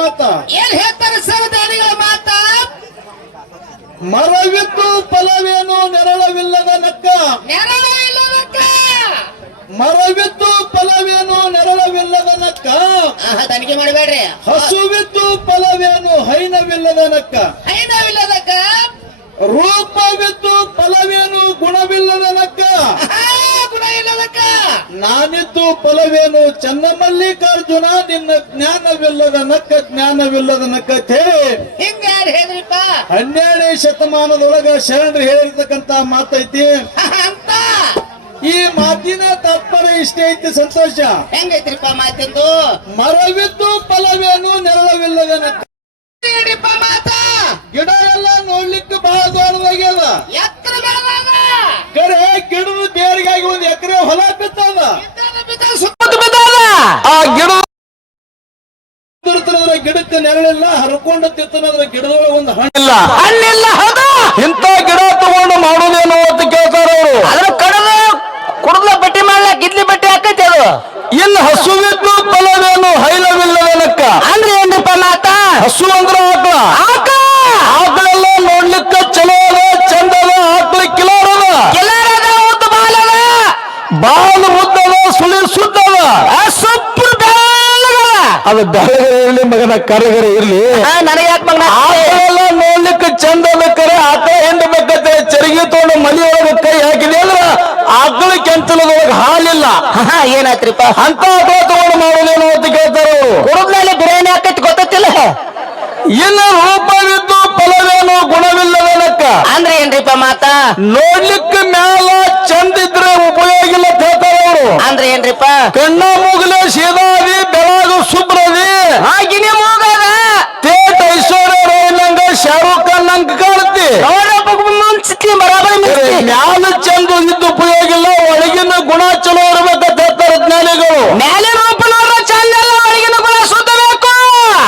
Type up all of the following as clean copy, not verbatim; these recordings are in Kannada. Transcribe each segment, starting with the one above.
ಮಾತ ಏನ್ ಹೇಳ್ತಾರೆ ಸರ್ ದಾನಿಗಳ ಮಾತ? ಮರವಿದ್ದು ಫಲವೇನು ನೆರಳವಿಲ್ಲದ ನಕ್ಕ. ನೆರಳವಿಲ್ಲದಕ್ಕ ಮರವಿದ್ದು ಫಲವೇನು ನೆರಳವಿಲ್ಲದ ನಕ್ಕ. ತನಿಖೆ ಮಾಡಬೇಡ್ರಿ. ಹಸುವಿದ್ದು ಫಲವೇನು ಹೈನವಿಲ್ಲದ ನಕ್ಕ. ಹೈನವಿಲ್ಲದಕ್ಕ ರೂಪವಿದ್ದು ಫಲವೇನು ಗುಣವಿಲ್ಲದ ನಕ್ಕ. ಗುಣ ಇಲ್ಲದಕ್ಕ ನಾನಿದ್ದು ಫಲವೇನು ಚನ್ನಮಲ್ಲಿಕಾರ್ಜುನ ನಿನ್ನ ಜ್ಞಾನವಿಲ್ಲದ ನಕ್ಕ. ಜ್ಞಾನವಿಲ್ಲದ ನಕ್ಕತೆ ಹಿಂಗ ಯಾರು ಹೇಳಿದ್ರಿಪ್ಪ? 12ನೇ ಶತಮಾನದೊಳಗ ಶರಣರು ಹೇಳಿರ್ತಕ್ಕಂತ ಮಾತೈತಿ. ಅಂತ ಈ ಮಾತಿನ ತಾತ್ಪರ್ಯ ಇಷ್ಟೇ ಐತಿ. ಸಂತೋಷ ಹೆಂಗೈತ್ರಿಪ್ಪ ಮಾತಿಂದು? ಮರವಿದ್ದು ಫಲವೇನು ನೆರಳವಿಲ್ಲದ ನಕ್ಕ. ಹೇಳ್ರಿಪ್ಪ ಮಾತ. ಗಿಡ ಎಲ್ಲ ನೋಡ್ಲಿಕ್ಕೆ ಬಹಳ ದೊಡ್ಡದಾಗ್ಯದ. ಎತ್ತರ ಬೆಳೆದಾಗ ಕರೆ ಗಿಡದ ಬೇರಿಗಾಗಿ 1 ಎಕರೆ ಹೊಲ ಬಿತ್ತದ. ಸುತ್ತ ಬಿದ್ದಾದ. ಆ ಗಿಡ ಗಿಡಕ್ಕೆ ನೆರಳಿಲ್ಲ. ಹರ್ಕೊಂಡು ತಿತ್ತನದ್ರ ಗಿಡದೊಳಗೆ ಒಂದು ಹಣ್ಣಿಲ್ಲ. ಹಣ್ಣಿಲ್ಲ. ಹೌದು. ಇಂಥ ಗಿಡ ತಗೊಂಡು ಮಾಡೋದೇನು ಅಂತ ಕೇಳ್ತಾರ ಅವರು. ಅದ್ರ ಕಡದ ಕುಡ್ದ ಬಟ್ಟಿ ಮಾಡ್ಲಕ್ ಇಡ್ಲಿ ಬಟ್ಟೆ ಹಾಕೈತಿ ಅದು. ಇನ್ನು ಹಸುವಿದ್ದು ಫಲವೇನು ಹೈಲವಿಲ್ಲದ ನಕ್ಕ. ಅಂದ್ರೆ ಏನ್ರಿಪ್ಪ ಮಾತ? ಹಸು ಅಂದ್ರ ಆಕಳ. ಆಕಳೆಲ್ಲ ನೋಡ್ಲಿಕ್ಕ ಚಲೋ ಅದ, ಚಂದ ಅದ. ಆಕಳ ಕಿಲಾರ ಅದ, ಎಲ್ಲಾರದ ಉದ್ದ ಬಾಲದ, ಬಾಲ್ ಉದ್ದದ, ಸುಳಿ ಸುದ್ದದ, ಸುಪ್ರ ಬೆಳ್ಳಗದ. ಅದು ಬೆಳಗರೆ ಇರ್ಲಿ ಮಗನ, ಕರಗರೆ ಇರ್ಲಿ, ನನಗೆ ಯಾಕೆ ಮಗನ? ಆಕಳೆಲ್ಲ ನೋಡ್ಲಿಕ್ಕೆ ಚಂದ ಅದ. ಕರೆ ಆಕಳ ಹೆಂಡ ಬೇಕತ್ತೆ ಚರಿಗೆ ತಗೊಂಡು ಮನೆಯೊಳಗೆ ಕೈ ಹಾಕಿದೆ ಅಂದ್ರ ಆಕಳ ಕೆಂಚಲದೊಳಗೆ ಹಾಲಿಲ್ಲ. ಏನಾಯ್ತ್ರಿಪ್ಪ? ಅಂತ ಆಕಳ ತಗೊಂಡು ಮಾಡೋದೇನು ಅಂತ ಕೇಳ್ತಾರ. ಕುಡಿದ್ಮೇಲೆ ಬಿರಿಯಾನಿ ಹಾಕೈತಿ ಗೊತ್ತಿಲ್ಲ. ಇನ್ನು ರೂಪವಿದ್ದು ಫಲವೇನು ಗುಣವಿಲ್ಲದ ನಕ್ಕ. ಅಂದ್ರೆ ಏನ್ರಿಪ್ಪ ಮಾತ? ನೋಡ್ಲಿಕ್ಕೆ ಮ್ಯಾಲ ಚಂದ ಇದ್ರೆ ಉಪಯೋಗ ಇಲ್ಲ ಅಂತ ಹೇಳ್ತಾರ ಅವರು. ಅಂದ್ರೆ ಏನ್ರಿಪ್ಪ? ಕಣ್ಣ ಮೂಗಲೆ ಸೀದಾದಿ, ಬೆಳಗು ಸುಬ್ರದಿ, ಹಾಗಿನಿ ಮೂಗದ ತೇಟ್ ಐಶ್ವರ್ಯ ರಾಯ್ ನಂಗ, ಶಾರುಖ್ ಖಾನ್ ನಂಗ ಕಾಣ್ತಿ. ಮ್ಯಾಲ ಚಂದ ಇದ್ದು ಉಪಯೋಗ ಇಲ್ಲ, ಒಳಗಿನ ಗುಣ ಚಲೋ ಇರ್ಬೇಕಂತ ಹೇಳ್ತಾರ ಜ್ಞಾನಿಗಳು. ಮೇಲೆ ರೂಪ ನೋಡ್ರ ಚಂದ ಎಲ್ಲ, ಒಳಗಿನ ಗುಣ ಸುತ್ತಬೇಕು.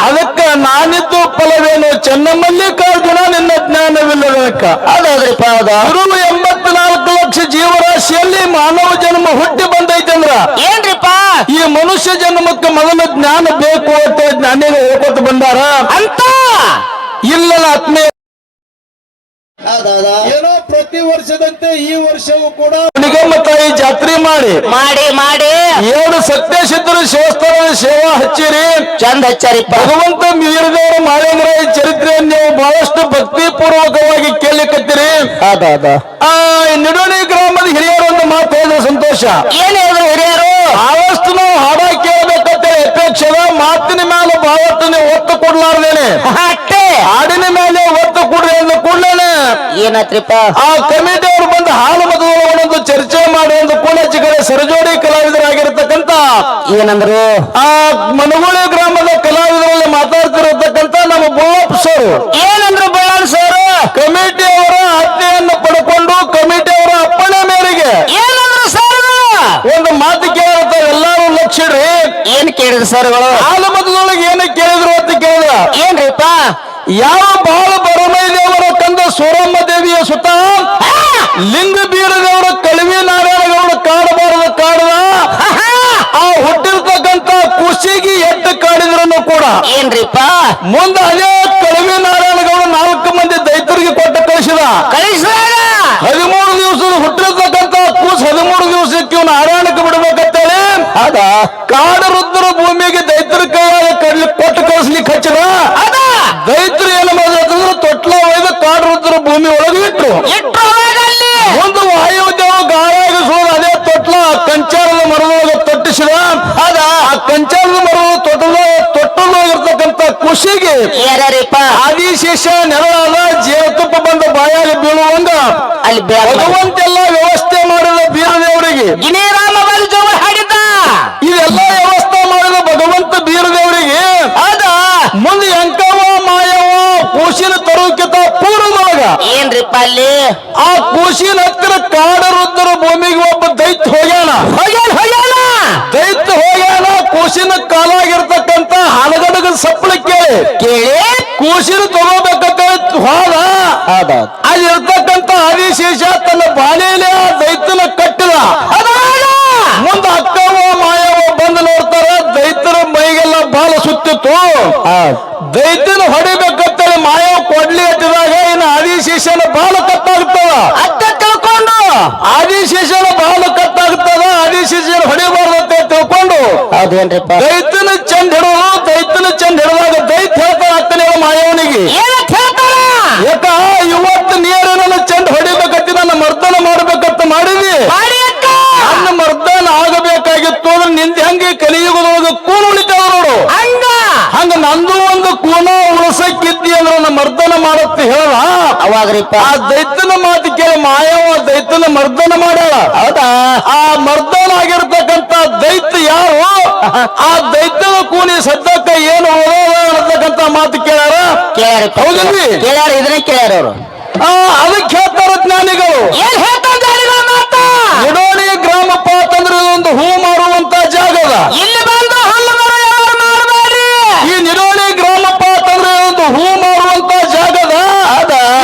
ಅದಕ್ಕೆ ನಾನಿದ್ದು ಫಲವೇನು ಚನ್ನಮಲ್ಲಿಕಾರ್ಜುನ ನಿನ್ನ ಜ್ಞಾನವಿಲ್ಲದಕ್ಕ. ಹೌದ್ರಿಪ್ಪ. ಹೌದ. 84 ಲಕ್ಷ ಜೀವರಾಶಿಯಲ್ಲಿ ಮಾನವ ಜನ್ಮ ಹುಟ್ಟಿ ಬಂದೈತಂದ್ರ ಏನ್ರಿಪ್ಪ? ಈ ಮನುಷ್ಯ ಜನ್ಮಕ್ಕೆ ಮೊದಲ ಜ್ಞಾನ ಬೇಕು ಅಂತ ಜ್ಞಾನಿಗಳು ಹೇಳ್ಕೊತ ಬಂದಾರ ಅಂತ. ಇಲ್ಲ ಆತ್ಮೀಯ, ಏನೋ ಪ್ರತಿ ವರ್ಷದಂತೆ ಈ ವರ್ಷವೂ ಕೂಡ ನಿಗಮ ತಾಯಿ ಜಾತ್ರೆ ಮಾಡಿ ಮಾಡಿ ಮಾಡಿ 2 ಸತ್ಯ ಸಿದ್ಧರು ಶಿವಸ್ಥಾನದ ಸೇವಾ ಹಚ್ಚಿರಿ. ಚಂದ ಹಚ್ಚಾರಿಪ್ಪ. ಭಗವಂತ ವೀರದೇವರು ಮಾಳಿಂಗರಾಯ ಚರಿತ್ರೆಯನ್ನು ನೀವು ಬಹಳಷ್ಟು ಭಕ್ತಿ ಪೂರ್ವಕವಾಗಿ ಕೇಳಲಿಕ್ಕತ್ತೀರಿ. ನಿಡೋಣಿ ಗ್ರಾಮದ ಹಿರಿಯರು ಒಂದು ಮಾತು ಹೇಳಿದ್ರೆ ಸಂತೋಷ. ಏನ್ ಹೇಳಿದ್ರು ಹಿರಿಯರು? ಆವಷ್ಟು ನಾವು ಹಾಡ ಕೇಳಬೇಕಂತ ಅಪೇಕ್ಷದ ಮಾತಿನ ಮೇಲೆ ಬಹಳಷ್ಟು ನೀವು ಒತ್ತು ಕೊಡ್ಲಾರ್ದೇನೆ ಅಟ್ಟೆ ಹಾಡಿನ ಮೇಲೆ ಒತ್ತು ಕೊಡ್ರಿ ಅಂದ ಕೂಡಲೇನೆ ಏನಾತ್ರಿಪ್ಪ? ಆ ಕಮಿಟಿ ಅವರು ಬಂದು ಹಾಲು ಮತದೊಳಗೊಂದು ಚರ್ಚೆ ಮಾಡಿ ಒಂದು ಕೂಲಚ್ಚಿ ಕಡೆ ಸರಜೋಡಿ ಕಲಾವಿದರಾಗಿರ್ತಕ್ಕಂಥ ಏನಂದ್ರು? ಆ ಮನಗೋಳಿ ಗ್ರಾಮದ ಕಲಾವಿದರಲ್ಲಿ ಮಾತಾಡ್ತಿರತಕ್ಕಂಥ ನಮ್ಮ ಬೋಳಪ್ಪ ಸರ್ ಏನಂದ್ರು? ಬಳ್ಳಾರಿ ಸರ್ ಕಮಿಟಿಯವರ ಆಜ್ಞೆಯನ್ನು ಪಡ್ಕೊಂಡು ಕಮಿಟಿಯವರ ಅಪ್ಪಣೆ ಮೇರೆಗೆ ಏನಂದ್ರು ಸರ್? ಒಂದು ಮಾತು ಕೇಳಿರ್ತ ಎಲ್ಲಾರು ಲಕ್ಷಿಡ್ರಿ. ಏನ್ ಕೇಳಿದ್ರು ಸರ್ಗಳು? ಹಾಲು ಮತದೊಳಗೆ ಏನು ಕೇಳಿದ್ರು ಅಂತ ಕೇಳಿದ್ರ ಏನ್ರಿಪ್ಪ? ಯಾವ ಬಹಳ ಬರಮೈ ದೇವರ ಕಂದ ಸೂರಮ್ಮ ದೇವಿಯ ಸುತ್ತ ಲಿಂಗ ಬೀರದೇವರ ಕಳವಿ ನಾರಾಯಣಗೌಡ ಕಾಡಬಾರದ ಕಾಡದ ಆ ಹುಟ್ಟಿರ್ತಕ್ಕಂಥ ಖುಷಿಗೆ ಎಟ್ಟು ಕಾಡಿದ್ರು ಕೂಡ ಏನ್ರಿಪ್ಪ? ಮುಂದೆ ಅದೇ ಕಳವಿ ನಾರಾಯಣಗೌಡ 4 ಮಂದಿ ದೈತರಿಗೆ ಕೊಟ್ಟು ಕಳಿಸಿದಾಗ 13 ದಿವಸದ ಹುಟ್ಟಿರ್ತಕ್ಕಂಥ ಕೂಸು 13 ದಿವಸಕ್ಕೆ ಇವನು ಆರಾಣಕ್ಕೆ ಬಿಡ್ಬೇಕಂತೇಳಿ ಅದ ಕಾಡ ರುದ್ರ ಭೂಮಿಗೆ ದೈತರ ಕೈಯಾಗ ಕೊಟ್ಟು ಕಳಿಸ್ಲಿಕ್ಕೆ ಹಚ್ಚಿದ. ದೈತರು ಏನು ಮಾಡಿದ್ರೆ ತೊಟ್ಲ ಒಯ್ದು ಕಾಡ ರುದ್ರ ಭೂಮಿ ಒಳಗೆ ಇಟ್ರು. ಒಂದು ವಾಯುದೇವ ಗಾಳಿಯಾಗಿ ಸೋದ ಅದೇ ತೊಟ್ಲ ಕಂಚಾರದ ಮರದೊಳಗೆ ತೊಟ್ಟಿಸಿದ. ಅದ ಆ ಕಂಚಾರದ ಮರದ ತೊಟ್ಟದೊಳಗಿರ್ತಕ್ಕಂಥ ಖುಷಿಗೆ ಆದಿಶೇಷ ನೆರಳಾದ ಜೇನುತುಪ್ಪ ಬಂದ ಬಾಯಾಗಿ ಬೀಳುವಂಗ ಅಲ್ಲಿ ಭಗವಂತೆಲ್ಲ ವ್ಯವಸ್ಥೆ ಮಾಡಿದ ಬೀರದೇವರಿಗೆ ಹಾಡಿದ್ದ. ಇದೆಲ್ಲ ವ್ಯವಸ್ಥೆ ಮಾಡಿದ ಭಗವಂತ ಬೀರದೇವರಿಗೆ ಅದ ಮುಂದೆ ಅಂಕವ ಮಾಯವ ಕೂಸಿನ ತರುಕಿತ ಪೂರ್ವದೊಳಗ ಏನ್ರಿಪ್ಪ ಅಲ್ಲಿ? ಆ ಕೂಸಿನ ಹತ್ತಿರ ಕಾಡ ರುದ್ರ ಭೂಮಿಗೆ ಒಬ್ಬ ದೈತ್ಯ ಹೋಗ್ಯಾನ. ದೈತ್ಯ ಹೋಗ್ಯಾನ. ಕೂಸಿನ ಕಾಲಾಗಿರ್ತಕ್ಕಂಥ ಹಲಗಡಗ ಸಪ್ಪಳ ಕೇಳಿ ಕೂಸಿನ ತಗೋಬೇಕಂತ ಹೋದ. ಅಲ್ಲಿ ಇರ್ತಕ್ಕಂಥ ಆದಿಶೇಷ ತನ್ನ ಬಾಲೆಯಲ್ಲಿ ಆ ದೈತ್ಯನ ಕಟ್ಟಿದ. ಮುಂದೆ ಅಕ್ಕವ ಮಾಯವ ಬಂದು ನೋಡ್ತಾರ. ದೈತ್ಯರ ಮೈಗೆಲ್ಲ ಬಾಲ ಸುತ್ತ ಗೊತ್ತಿತ್ತು ದೈತ್ಯನ ಹೊಡಿಬೇಕಂತೇಳಿ ಮಾಯವ ಕೊಡ್ಲಿ ಹತ್ತಿದಾಗ ಇನ್ನು ಆದಿಶೇಷನ ಬಾಲ ಕತ್ತಾಗ್ತದ ಅತ್ತ ತಿಳ್ಕೊಂಡು ಆದಿಶೇಷನ ಬಾಲ ಕತ್ತಾಗ್ತದ ಆದಿಶೇಷನ ಹೊಡಿಬಾರ್ದು ಅಂತ ತಿಳ್ಕೊಂಡು ಹೌದೇನ್ರಿಪ್ಪ ದೈತ್ಯನ ಚಂದ ಹಿಡಿದು ದೈತ್ಯನ ಚಂದ ಹಿಡಿದಾಗ ದೈತ್ಯ ಹೇಳ್ತಾರ ಅತ್ತನೇ ಮಾಯವನಿಗೆ ಏನಂತ ಹೇಳ್ತಾರ ಯಾಕ ಇವತ್ತು ನೀರೇನ ಚಂದ ಹೊಡಿಬೇಕಂತ ನನ್ನ ಮರ್ದನ ಮಾಡ್ಬೇಕಂತ ಮಾಡಿದಿ ಮಾಡಿ ಅಕ್ಕ ನನ್ನ ಮರ್ದನ ಆಗಬೇಕಾಗಿತ್ತು ಅಂದ್ರೆ ನಿಂದ ಹೆಂಗೆ ಕಲಿಯುಗದೊಳಗ ಕೂನು ಉಳಿತಾವ ನೋಡು ಹಂಗ ನಂದು ಒಂದು ಕೂನ ಉಳಿಸಕ್ಕಿದ್ದಿ ಅಂದ್ರೆ ನನ್ನ ಮರ್ದನ ಮಾಡತ್ತೆ ಹೇಳ ಅವಾಗ್ರಿಪ್ಪ ಆ ದೈತ್ಯನ ಮಾತು ಕೇಳಿ ಮಾಯವ ದೈತ್ಯನ ಮರ್ದನ ಮಾಡ್ಯಾಳ ಹೌದಾ ಆ ಮರ್ದನ ಆಗಿರ್ತಕ್ಕಂತ ದೈತ್ಯ ಯಾರು ಆ ದೈತ್ಯದ ಕೂನಿ ಸದ್ಯಕ್ಕ ಏನು ಅನ್ನತಕ್ಕಂತ ಮಾತು ಕೇಳ್ಯಾರ ಕೇಳ್ಯಾರಿಪ್ಪ ಹೌದಲ್ವಿ ಕೇಳ್ಯಾರ ಇದನ್ನೇ ಕೇಳ್ಯಾರ ಅವರು ಅದಕ್ಕೆ ಹೇಳ್ತಾರ ಜ್ಞಾನಿಗಳು ಏನ್ ಹೇಳ್ತಾರ ಜಾರಿಗಳ ಮಾತ ನಿಡೋಣಿ ಗ್ರಾಮಪ್ಪ ಅಂತಂದ್ರೆ ಇದೊಂದು ಹೂ ಮಾರುವಂತ ಜಾಗದ ಇಲ್ಲಿ ಬಂದು ಹಲ್ಲು ಮರ ಯಾರು ಮಾಡಬೇಡ್ರಿ ಈ ನಿಡೋಣಿ ಗ್ರಾಮಪ್ಪ ಅಂತಂದ್ರೆ ಇದೊಂದು ಹೂ ಮಾರುವಂತ ಜಾಗದ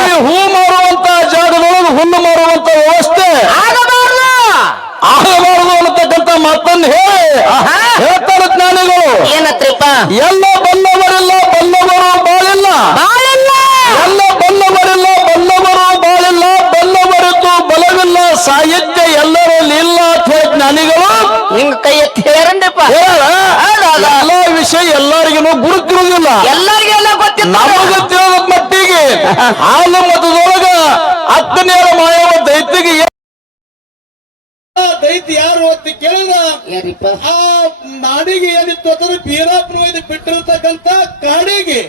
ಈ ಹೂ ಮಾರುವಂತ ಜಾಗದೊಳಗೆ ಹುಲ್ಲು ಮಾರುವಂತ ವ್ಯವಸ್ಥೆ ಆಗಬಾರ್ದು ಆಗಬಾರದು ಅನ್ನತಕ್ಕಂತ ಮಾತನ್ನು ಹೇಳ್ತಾರ ಜ್ಞಾನಿಗಳು ಏನತ್ರಿಪ್ಪ ಎಲ್ಲ ಬಲ್ಲವರಿಲ್ಲ ಬಲ್ಲವರು ಬಾಳಿಲ್ಲ ಬಾಳಿಲ್ಲ ಎಲ್ಲ ಬಲ್ಲವರಿಲ್ಲ ಬಲ್ಲವರು ಬಾಳಿಲ್ಲ ಬಲ್ಲವರಿದ್ದು ಬಲವಿಲ್ಲ ಸಾಹಿತ್ಯ ಎಲ್ಲರಲ್ಲಿ ಇಲ್ಲ ಅಂತ ಹೇಳಿ ಜ್ಞಾನಿಗಳು ಹಿಂಗ ಕೈ ಎತ್ತಿ ಹೇಳಂಡ್ರಿಪ್ಪ ಹೇಳ ಎಲ್ಲ ವಿಷಯ ಎಲ್ಲರಿಗೂ ಗುರುತಿರುವುದಿಲ್ಲ ಎಲ್ಲರಿಗೆಲ್ಲ ಗೊತ್ತಿಲ್ಲ ನಮಗೆ ತಿಳಿದ ಮಟ್ಟಿಗೆ ಹಾಲು ಮತದೊಳಗ ಹತ್ತನೇರ ಮಾಯವ ದೈತ್ಯಗೆ ದೈತ್ಯ ಯಾರು ಅಂತ ಕೇಳಿದ ಏನಿಪ್ಪ ಆ ನಾಡಿಗೆ ಏನಿತ್ತು ಅಂದ್ರೆ ಬೀರಾಪುರ ಒಯ್ದು ಬಿಟ್ಟಿರ್ತಕ್ಕಂತ ಕಾಡಿಗೆ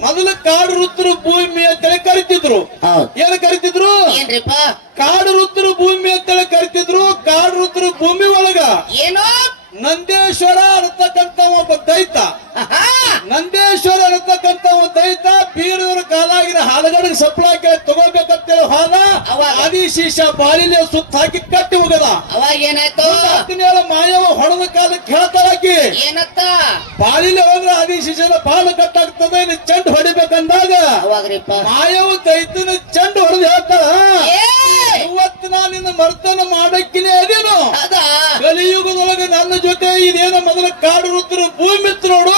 ಮೊದಲು ಕಾಡು ಋತುರು ಭೂಮಿ ಅಂತೇಳಿ ಕರಿತಿದ್ರು ಹೌದು. ಏನು ಕರಿತಿದ್ರು ಏನ್ರಿಪ್ಪ ಕಾಡು ಋತುರು ಭೂಮಿ ಅಂತೇಳಿ ಕರಿತಿದ್ರು ಕಾಡು ಋತುರು ಭೂಮಿ ಒಳಗ ಏನೋ ನಂದೇಶ್ವರ ಅನ್ನತಕ್ಕಂತ ಒಬ್ಬ ದೈತ ನಂದೇಶ್ವರ ಅನ್ನತಕ್ಕಂತ ಒಬ್ಬ ದೈತ ಬೀರೂರ ಕಾಲಾಗಿನ ಹಾಲಗಡಿಗೆ ಸಪ್ಲೈ ತಗೋಬೇಕಂತೇಳಿ ಹೋದ ಆದಿಶೇಷ ಬಾಲಿಲೆ ಸುತ್ತ ಹಾಕಿ ಕಟ್ಟಿ ಹೋಗದ ಅವಾಗ ಏನಾಯ್ತು ಹತ್ತಿನೇಳ ಮಾಯವ ಹೊಡೆದ ಕಾಲಕ್ಕೆ ಹೇಳ್ತಾಳಕಿ ಏನತ್ತ ಬಾಲಿಲೆ ಹೋದ್ರೆ ಆದಿಶೇಷನ ಬಾಲ ಕಟ್ಟಾಗ್ತದೆ ಇನ್ನು ಚೆಂಡು ಹೊಡಿಬೇಕಂದಾಗ ಅವಾಗ್ರಿಪ್ಪ ಮಾಯವ ದೈತನ ಚೆಂಡು ಹೊಡೆದು ಹೇಳ್ತಾಳ ಇವತ್ತು ನಾನಿನ್ನ ಮರ್ತನ ಮಾಡಕ್ಕಿನೇ ಅದೇನು ಅದಾ ಕಲಿಯುಗದೊಳಗೆ ನನ್ನ ಜೊತೆ ಇದೇನೋ ಮೊದಲ ಕಾಡು ಋತುರು ಭೂಮಿ ಇತ್ತು ನೋಡು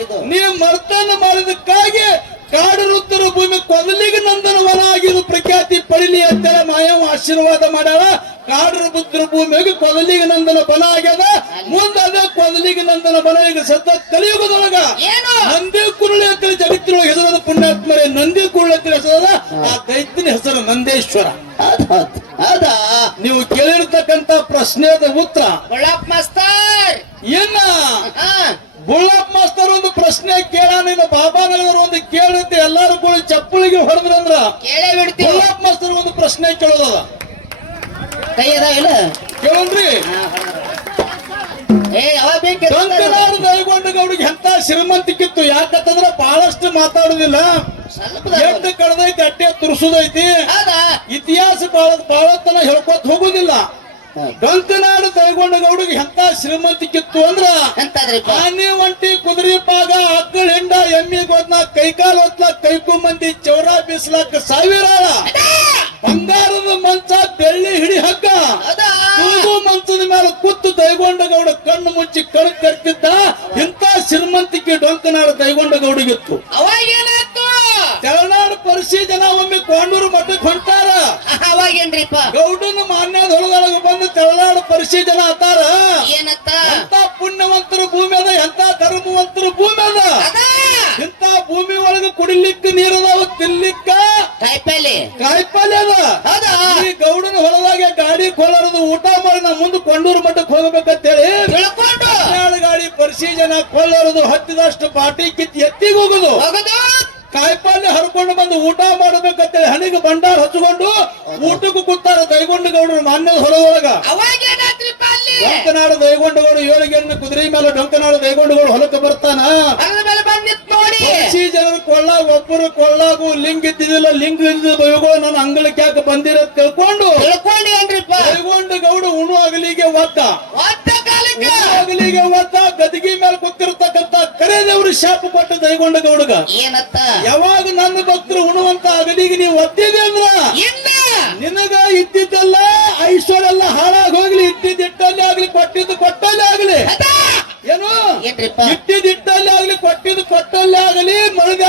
ಇದು. ನೀ ಮರ್ತನ ಮಾಡಿದಕ್ಕಾಗಿ ಕಾಡು ಋತುರು ಭೂಮಿ ಕೊದಲಿಗೆ ನಂದನ ವನ ಆಗಿದ್ದು ಪ್ರಖ್ಯಾತಿ ಪಡಿಲಿ ಅಂತೇಳಿ ಮಾಯವ ಆಶೀರ್ವಾದ ಮಾಡ್ಯಾಳ ಕಾಡು ಋತುರು ಭೂಮಿಗೆ ಕೊದಲಿಗೆ ನಂದನ ಬಲ ಆಗ್ಯದ ಮುಂದೆ ಅದೇ ಕೊದಲಿಗೆ ನಂದನ ಬಲ ಈಗ ಸದ್ದ ಕಲಿಯುಗದೊಳಗ ಏನು ನಂದಿ ಕುರುಳಿ ಅಂತೇಳಿ ಜಗತ್ತಿನೊಳಗೆ ಹೆಸರಾದ ಪುಣ್ಯಾತ್ಮರೇ ನಂದಿ ಕುರುಳಿ ಅಂತ ಹೆಸರಾದ ಆ ದೈತ್ಯನ ಹೆಸರು ನಂದೇಶ್ವರ ಅದಾ ನೀವು ಕೇಳಿರ್ತಕ್ಕಂತ ಪ್ರಶ್ನೆದ ಉತ್ತರ ಬಳ್ಳಾಪ್ ಮಾಸ್ತರ್ ಏನ ಬುಳ್ಳಪ್ಪ ಮಾಸ್ತರ್ ಒಂದು ಪ್ರಶ್ನೆ ಕೇಳ ನೀನು ಬಾಬಾನಗರ ಒಂದು ಕೇಳಿದ್ದೆ ಎಲ್ಲಾರು ಕೂಡ ಚಪ್ಪಳಿಗೆ ಹೊಡೆದ್ರಂದ್ರ ಕೇಳೇ ಬಿಡ್ತೀವಿ ಬುಳ್ಳಪ್ಪ ಮಾಸ್ತರ್ ಒಂದು ಪ್ರಶ್ನೆ ಕೇಳೋದದ ಕೈ ಅದ ಇಲ್ಲ ಕೇಳನ್ರಿ ಏ ಯಾವ ಬೇಕು ಕಂಕನಾಡು ದೈಗೊಂಡ ಗೌಡಿಗೆ ಎಂತ ಶ್ರೀಮಂತಿಕಿತ್ತು ಯಾಕಂತಂದ್ರ ಬಹಳಷ್ಟು ಮಾತಾಡುದಿಲ್ಲ ಎಷ್ಟು ಕಳೆದೈತಿ ಅಟ್ಟೆ ತುರ್ಸುದೈತಿ ಹೌದಾ ಇತಿಹಾಸ ಬಹಳತನ ಹೇಳ್ಕೊತ ಹೋಗುದಿಲ್ಲ ಡೊಂಕನಾಡು ದೈಗೊಂಡ ಗೌಡಿಗೆ ಎಂತ ಶ್ರೀಮಂತಿಕಿತ್ತು ಅಂದ್ರ ಎಂತಾದ್ರಿಪ್ಪ ಆನೆ ಒಂಟಿ ಕುದುರೆ ಪಾಗ ಅಕ್ಕಳ ಹೆಂಡ ಎಮ್ಮಿ ಗೋದ್ನ ಕೈಕಾಲು ಹೊತ್ಲಾಕ ಕೈಕು ಮಂದಿ ಚೌರ ಬೀಸ್ಲಾಕ ಸಾವಿರ ಬಂಗಾರದ ಮಂಚ ಬೆಳ್ಳಿ ಹಿಡಿ ಹಗ್ಗ ಹೌದಾ ತೂಗು ಮಂಚದ ಮೇಲೆ ಕೂತು ದೈಗೊಂಡ ಗೌಡ ಕಣ್ಣು ಮುಚ್ಚಿ ಕಣ್ ಕರ್ತಿದ್ದ ಇಂತ ಶ್ರೀಮಂತಿಕೆ ಡೊಂಕನಾಡು ದೈಗೊಂಡ ಗೌಡಿಗಿತ್ತು ಅವಾಗ ಏನಾಯ್ತು ತೆಳನಾಡು ಪರಿಸಿ ಜನ ಒಮ್ಮೆ ಕೊಂಡೂರು ಮಠಕ್ಕೆ ಹೊಂಟಾರ ಅವಾಗ ಏನ್ರಿಪ್ಪ ಗೌಡನ ಮಾನ್ಯದ ಹೊಲದೊಳಗೆ ಬಂದು ತೆಳನಾಡು ಪರಿಸಿ ಜನ ಅತ್ತಾರ ಏನತ್ತ ಎಂತ ಪುಣ್ಯವಂತರ ಭೂಮಿ ಅದ ಎಂತ ಧರ್ಮವಂತರ ಭೂಮಿ ಅದ ಅದಾ ಇಂತ ಭೂಮಿ ಒಳಗೆ ಕುಡಿಲಿಕ್ಕ ನೀರದಾವ ತಿನ್ಲಿಕ್ಕ ಕಾಯಿಪಲ್ಲೆ ಕಾಯಿಪಲ್ಯ ಅದ ಹೌದಾ ಈ ಗೌಡನ ಹೊಲದಾಗ ಗಾಡಿ ಕೊಳ್ಳರದು ಊಟ ಮಾಡಿ ನಾ ಮುಂದೆ ಕೊಂಡೂರು ಮಠಕ್ಕೆ ಹೋಗ್ಬೇಕಂತೇಳಿ ತಿಳ್ಕೊಂಡು ಗಾಡಿ ಪರಿಸಿ ಜನ ಕೊಳ್ಳರದು ಹತ್ತಿದಷ್ಟು ಪಾಟಿ ಕಿತ್ತಿ ಎತ್ತಿಗೆ ಹೋಗುದು ಹೋಗುದು ಕಾಯಿಪಲ್ಯ ಹರ್ಕೊಂಡು ಬಂದು ಊಟ ಮಾಡಬೇಕಂತೇಳಿ ಹಣಿಗೆ ಭಂಡಾರ ಹಚ್ಕೊಂಡು ಊಟಕ್ಕೂ ಕೂತಾರ ದೈಗೊಂಡ ಗೌಡರು ಮಾನ್ಯದ ಹೊಲದೊಳಗ ಅವಾಗ ಏನಾಯ್ತ್ರಿಪ್ಪ ಅಲ್ಲಿ ಡೊಂಕನಾಡು ದೈಗೊಂಡ ಗೌಡ 7 ಗೆಣ್ಣ ಕುದುರೆ ಮೇಲೆ ಡೊಂಕನಾಡು ದೈಗೊಂಡ ಗೌಡ ಹೊಲಕ್ಕೆ ಬರ್ತಾನ ಅದ್ರ ಮೇಲೆ ಬಂದಿತ್ ನೋಡಿ ಪರಿಸಿ ಜನರು ಕೊಳ್ಳಾಗ ಒಬ್ಬರು ಕೊಳ್ಳಾಗು ಲಿಂಗ ಇದ್ದಿದ್ದಿಲ್ಲ ಲಿಂಗ ಇದ್ದ ಬೈಗಳು ನನ್ನ ಅಂಗಳಕ್ಕೆ ಯಾಕೆ ಬಂದಿರೋದ್ ತಿಳ್ಕೊಂಡು ತಿಳ್ಕೊಂಡು ಏನ್ರಿಪ್ಪ ದೈಗೊಂಡ ಗೌಡ ಉಣು ಅಗಲಿಗೆ ಒದ್ದ ಒತ್ತ ಕಾಲಕ್ಕೆ ಅಗಲಿಗೆ ಒದ್ದ ಗದಿಗೆ ಮೇಲೆ ಕೂತಿರ್ತಕ್ಕಂತ ಕರೆ ದೇವ್ರು ಶಾಪ ಕೊಟ್ಟ ದೈಗೊಂಡ ಗೌಡಗ ಏನತ್ತ ಯಾವಾಗ ನನ್ನ ಭಕ್ತರು ಉಣುವಂತ ಅಗಲಿಗೆ ನೀವು ಒತ್ತಿದೆ ಅಂದ್ರ ಇನ್ನ ನಿನಗ ಇದ್ದಿದ್ದಲ್ಲ ಐಶ್ವರ್ಯ ಎಲ್ಲ ಹಾಳಾಗಿ ಹೋಗ್ಲಿ ಇಟ್ಟಿದ್ದಿಟ್ಟಲ್ಲಿ ಆಗ್ಲಿ ಕೊಟ್ಟಿದ್ದು ಕೊಟ್ಟಲ್ಲಿ ಆಗ್ಲಿ ಅದಾ ಏನು ಏನ್ರಿಪ್ಪ ಇಟ್ಟಿದ್ದಿಟ್ಟಲ್ಲಿ ಆಗ್ಲಿ ಕೊಟ್ಟಿದ್ದು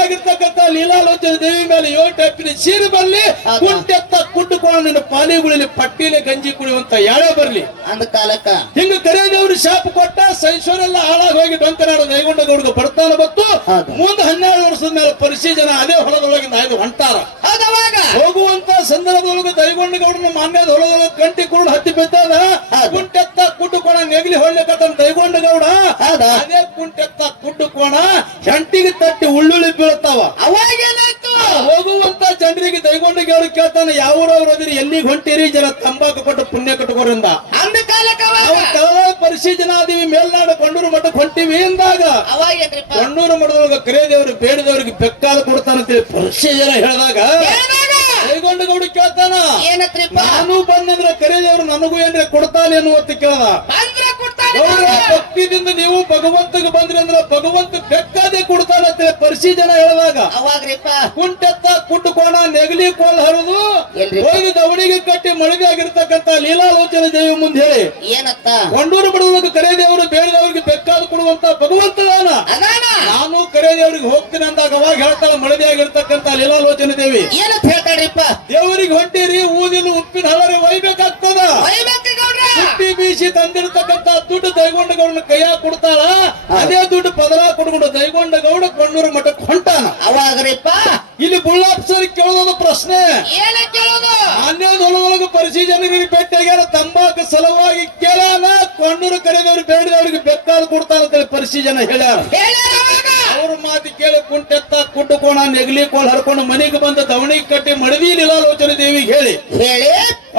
ಮಡಿಯಾಗಿರ್ತಕ್ಕಂಥ ಲೀಲಾಲೋಚನ ದೇವಿ ಮೇಲೆ 7 ಟೈಪಿನ ಸೀರೆ ಬರ್ಲಿ, ಕುಂಟೆತ್ತ ಕುಟ್ಟುಕೊಂಡು ನಿನ್ನ ಪಾಲಿಗಳಲ್ಲಿ ಪಟ್ಟಿಲೆ ಗಂಜಿ ಕುಡಿಯುವಂತ ಯಾಳೆ ಬರ್ಲಿ ಅಂದ ಕಾಲಕ್ಕ ಹಿಂಗ ಕರೆ ದೇವ್ರು ಶಾಪ ಕೊಟ್ಟ ಸೈಶ್ವರೆಲ್ಲ ಹಾಳಾಗಿ ಹೋಗಿ ಡೊಂಕನಾಡ ದೈಗೊಂಡ ಗೌಡ್ಗ ಬರ್ತಾನ ಬತ್ತು. ಮುಂದೆ 12 ವರ್ಷದ ಮೇಲೆ ಪರಿಸಿ ಜನ ಅದೇ ಹೊಲದೊಳಗಿಂದ ಆಯ್ದು ಹೊಂಟಾರ. ಹೋಗುವಂತ ಸಂದರ್ಭದೊಳಗೆ ದೈಗೊಂಡ ಗೌಡನ ಮಾನ್ಯದ ಹೊಲದೊಳಗೆ ಕಂಟಿ ಕುರುಡು ಹತ್ತಿ ಬಿದ್ದಾದ. ಕುಂಟೆತ್ತ ಕುಟ್ಟುಕೋಣ ನೆಗಲಿ ಹೊಳ್ಳಿಕತ್ತನ ದೈಗೊಂಡ ಗೌಡ. ಅದೇ ಕುಂಟೆತ್ತ ಕುಟ್ಟುಕೋಣ ಹೆಂಟಿಗೆ ತಟ್ಟಿ ಉಳ್ಳುಳ್ಳಿ ಬೀಳ್ತಾವ. ಅವಾಗೇನಾಯ್ತು? ಹೋಗುವಂತ ಜನರಿಗೆ ದೈಗೊಂಡ ಗೌಡ ಕೇಳ್ತಾನೆ, ಯಾವ್ರವ್ರು ಅದಿರಿ, ಎಲ್ಲಿಗೆ ಹೊಂಟಿರಿ, ಜನ ತಂಬಾಕು ಕೊಟ್ಟು ಪುಣ್ಯ ಕಟ್ಕೋರಿಂದ ಅಂದ ಕಾಲಕ್ಕ ಪರಿಸಿ ಜನ ಅದೀವಿ, ಮೇಲ್ನಾಡು ಕೊಂಡೂರು ಮಠಕ್ಕೆ ಹೊಂಟಿವಿ ಎಂದಾಗ ಅವಾಗೇನ್ರಿಪ್ಪ? ಕೊಂಡೂರು ಮಠದೊಳಗ ಕರೆದೇವ್ರು ಬೇಡದವ್ರಿಗೆ ಬೆಕ್ಕಾದ ಕೊಡ್ತಾನಂತೇಳಿ ಪರಿಸಿ ಜನ ಹೇಳಿದಾಗ ದೈಗೊಂಡ ಗೌಡ ಕೇಳ್ತಾನ, ಏನತ್ರಿಪ್ಪ? ನಾನು ಬಂದಂದ್ರ ಕರೆದೇವ್ರು ನನಗೂ ಏನ್ರೆ ಕೊಡ್ತಾನೆ ಅನ್ನುವಂತ ಕೇಳ್ದ. ಬಂದ್ರೆ ಕೊಡ್ತಾನೆ. ಭಕ್ತಿದಿಂದ ನೀವು ಭಗವಂತಗೆ ಬಂದ್ರಿ ಅಂದ್ರ ಭಗವಂತ ಬೆಕ್ಕಾದೆ ಕೊಡ್ತಾನಂತೇಳಿ ಪರಿಸಿ ಜನ ಹೇಳಿದಾಗ ಅವಾಗ್ರಿಪ್ಪ ಕುಂಟೆತ್ತ ಕುಟ್ಟುಕೋಣ ನೆಗಲಿ ಕೋಲ್ ಹರಿದು ಹೋಗಿ ದವಣಿಗೆ ಕಟ್ಟಿ ಮಳಿಗೆ ಆಗಿರ್ತಕ್ಕಂತ ಲೀಲಾಲೋಚನ ದೇವಿ ಮುಂದೆ ಹೇಳಿ ಏನತ್ತ? ಕೊಂಡೂರು ಬಡವರಿಗೆ ಕರೆದೇವರು ಬೇಡದವರಿಗೆ ಬೆಕ್ಕಾದ ಕೊಡುವಂತ ಭಗವಂತದಾನ. ನಾನು ಕರೆದೇವರಿಗೆ ಹೋಗ್ತೀನಿ ಅಂದಾಗ ಅವಾಗ ಹೇಳ್ತಾಳ ಮಳದಿ ಆಗಿರ್ತಕ್ಕಂತ ಲೀಲಾಲೋಚನ ದೇವಿ, ಏನಂತ ಹೇಳ್ತಾಡ್ರಿಪ್ಪ? ದೇವರಿಗೆ ಹೊಂಟಿರಿ, ಊದಿನ ಉಪ್ಪಿನ ಹಲರೆ ಒಯ್ಬೇಕಾಗ್ತದ. ಹುಟ್ಟಿ ಬೀಸಿ ತಂದಿರ್ತಕ್ಕಂತ ದುಡ್ಡು ದೈಗೊಂಡ ಗೌಡನ ಕೈಯಾಗ ಕೊಡ್ತಾಳ. ಅದೇ ದುಡ್ಡು ಪದರ ಕೊಡ್ಕೊಂಡು ದೈಗೊಂಡ ಗೌಡ ಕೊಂಡೂರು ಮಠಕ್ಕೆ ಹೊಂಟಾನ. ಅವಾಗ್ರಿಪ್ಪ ಇಲ್ಲಿ ಬುಳ್ಳಾಪ್ಸರ್ ಕೇಳೋದು ಪ್ರಶ್ನೆ, ಏನ ಕೇಳೋದು? ಹನ್ನೆರಡು ಹೊಲದೊಳಗೆ ಪರಿಸಿ ಜನರಿಗೆ ಭೇಟಿಯಾಗ್ಯಾರ, ತಂಬಾಕು ಸಲುವಾಗಿ ಕೇಳಾನ. ಕೊಂಡೂರು ಕರೆದವ್ರು ಬೇಡದವ್ರಿಗೆ ಬೆಕ್ಕಾದ ಕೊಡ್ತಾನ ಅಂತೇಳಿ ಪರಿಸಿ ಜನ ಹೇಳ್ಯಾರ. ಅವ್ರ ಮಾತು ಕೇಳಿ ಕುಂಟೆತ್ತ ಕುಟ್ಟುಕೋಣ ನೆಗಲಿ ಕೋಲ್ ಹರ್ಕೊಂಡು ಮನೆಗೆ ಬಂದ ದವಣಿಗೆ ಕಟ್ಟಿ ಮಡದಿ ಲೀಲಾಲೋಚನ ದೇವಿಗೆ ಹೇಳಿ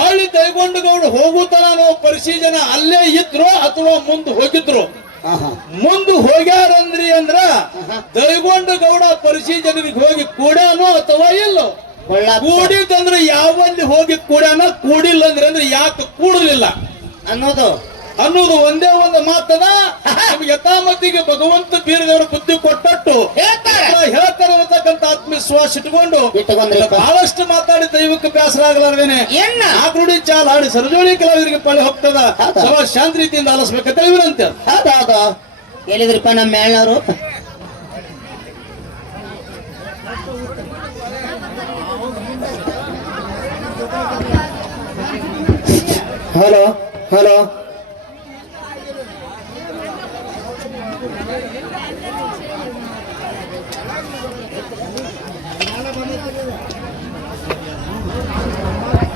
ಅಲ್ಲಿ ದೈಗೊಂಡ ಗೌಡ ಹೋಗುತ್ತಾನ. ನಾವು ಪರಿಸಿ ಜನ ಅಲ್ಲೇ ಇದ್ರು ಅಥವಾ ಮುಂದೆ ಹೋಗಿದ್ರು. ಮುಂದೆ ಹೋಗ್ಯಾರಂದ್ರಿ ಅಂದ್ರ ದೈಗೊಂಡ ಗೌಡ ಪರಿಸಿ ಜನರಿಗೆ ಹೋಗಿ ಕೂಡ್ಯಾನೋ ಅಥವಾ ಇಲ್ಲೋ? ಕೂಡಿದಂದ್ರೆ ಯಾವಲ್ಲಿ ಹೋಗಿ ಕೂಡ್ಯಾನ, ಕೂಡಿಲ್ಲ ಅಂದ್ರೆ ಯಾಕೆ ಕೂಡಲಿಲ್ಲ ಅನ್ನೋದು ಒಂದೇ ಒಂದು ಮಾತದ. ಯಥಾಮತಿಗೆ ಭಗವಂತ ಬೀರದವರು ಬುದ್ಧಿ ಕೊಟ್ಟಟ್ಟು ಹೇಳ್ತಾರೆ ಅನ್ನತಕ್ಕಂತ ಆತ್ಮವಿಶ್ವಾಸ ಇಟ್ಕೊಂಡು ಬಹಳಷ್ಟು ಮಾತಾಡಿ ದೈವಕ್ಕೆ ಬೇಸರ ಆಗಲಾರ್ದೇನೆ ಆಕೃಡಿ ಚಾಲ್ ಹಾಡಿ ಸರಜೋಳಿ ಕಲಾವಿದರಿಗೆ ಪಳೆ ಹೋಗ್ತದ. ಶಾಂತ ರೀತಿಯಿಂದ ಆಲಿಸ್ಬೇಕಂತ ವಿನಂತಿ. ಹೇಳಿದ್ರಿಪ್ಪ ನಮ್ಮ ಮೇಳ್ನವರು. Hello hello